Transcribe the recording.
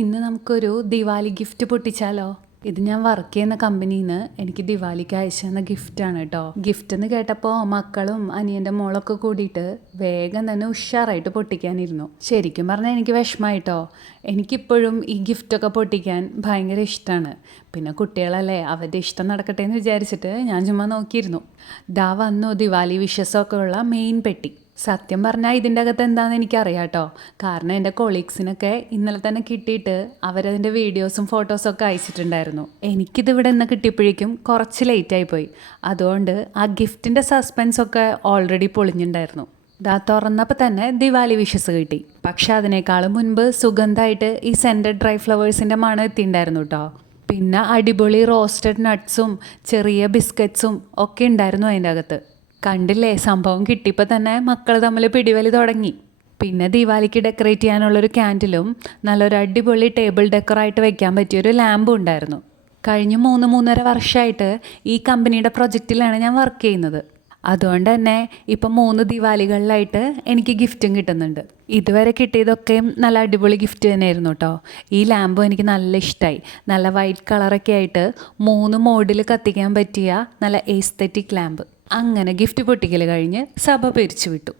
ഇന്ന് നമുക്കൊരു ദിവാലി ഗിഫ്റ്റ് പൊട്ടിച്ചാലോ? ഇത് ഞാൻ വർക്ക് ചെയ്യുന്ന കമ്പനിയിൽ നിന്ന് എനിക്ക് ദിവാലിക്ക് അയച്ചു തന്ന ഗിഫ്റ്റാണ് കേട്ടോ. ഗിഫ്റ്റ് എന്ന് കേട്ടപ്പോൾ മക്കളും അനിയൻ്റെ മോളൊക്കെ കൂടിയിട്ട് വേഗം തന്നെ ഉഷാറായിട്ട് പൊട്ടിക്കാനിരുന്നു. ശരിക്കും പറഞ്ഞാൽ എനിക്ക് വിഷമമായിട്ടോ. എനിക്കിപ്പോഴും ഈ ഗിഫ്റ്റൊക്കെ പൊട്ടിക്കാൻ ഭയങ്കര ഇഷ്ടമാണ്. പിന്നെ കുട്ടികളല്ലേ, അവരുടെ ഇഷ്ടം നടക്കട്ടെ എന്ന് വിചാരിച്ചിട്ട് ഞാൻ ചുമ്മാ നോക്കിയിരുന്നു. ദാ വന്നു ദിവാലി വിഷസൊക്കെ ഉള്ള മെയിൻ പെട്ടി. സത്യം പറഞ്ഞാൽ ഇതിൻ്റെ അകത്ത് എന്താണെന്ന് എനിക്കറിയാം കേട്ടോ. കാരണം എൻ്റെ കൊളീഗ്സിനൊക്കെ ഇന്നലെ തന്നെ കിട്ടിയിട്ട് അവരതിൻ്റെ വീഡിയോസും ഫോട്ടോസൊക്കെ അയച്ചിട്ടുണ്ടായിരുന്നു. എനിക്കിതിവിടെ നിന്ന് കിട്ടിയപ്പോഴേക്കും കുറച്ച് ലേറ്റായിപ്പോയി. അതുകൊണ്ട് ആ ഗിഫ്റ്റിൻ്റെ സസ്പെൻസൊക്കെ ഓൾറെഡി പൊളിഞ്ഞിട്ടുണ്ടായിരുന്നു. ഇതാ തുറന്നപ്പോൾ തന്നെ ദിവാലി വിഷസ് കിട്ടി. പക്ഷെ അതിനേക്കാളും മുൻപ് സുഗന്ധമായിട്ട് ഈ സെൻറ്റഡ് ഡ്രൈ ഫ്ലവേഴ്സിൻ്റെ മണം എത്തിയിട്ടുണ്ടായിരുന്നു കേട്ടോ. പിന്നെ അടിപൊളി റോസ്റ്റഡ് നട്ട്സും ചെറിയ ബിസ്ക്കറ്റ്സും ഒക്കെ ഉണ്ടായിരുന്നു അതിൻ്റെ അകത്ത്. കണ്ടില്ലേ, സംഭവം കിട്ടിയപ്പോൾ തന്നെ മക്കൾ തമ്മിൽ പിടിവലി തുടങ്ങി. പിന്നെ ദിവാലിക്ക് ഡെക്കറേറ്റ് ചെയ്യാനുള്ളൊരു ക്യാൻഡിലും നല്ലൊരു അടിപൊളി ടേബിൾ ഡെക്കറായിട്ട് വെക്കാൻ പറ്റിയൊരു ലാമ്പും ഉണ്ടായിരുന്നു. കഴിഞ്ഞ 3-3.5 വർഷമായിട്ട് ഈ കമ്പനിയുടെ പ്രൊജക്റ്റിലാണ് ഞാൻ വർക്ക് ചെയ്യുന്നത്. അതുകൊണ്ട് തന്നെ ഇപ്പം 3 ദിവാലികളിലായിട്ട് എനിക്ക് ഗിഫ്റ്റും കിട്ടുന്നുണ്ട്. ഇതുവരെ കിട്ടിയതൊക്കെയും നല്ല അടിപൊളി ഗിഫ്റ്റ് തന്നെയായിരുന്നു കേട്ടോ. ഈ ലാമ്പും എനിക്ക് നല്ല ഇഷ്ടമായി. നല്ല വൈറ്റ് കളറൊക്കെ ആയിട്ട് 3 മോഡിൽ കത്തിക്കാൻ പറ്റിയ നല്ല എസ്തെറ്റിക് ലാമ്പ്. അങ്ങനെ ഗിഫ്റ്റ് പൊട്ടിക്കൽ കഴിഞ്ഞ് സഭ പിരിച്ചു വിട്ടു.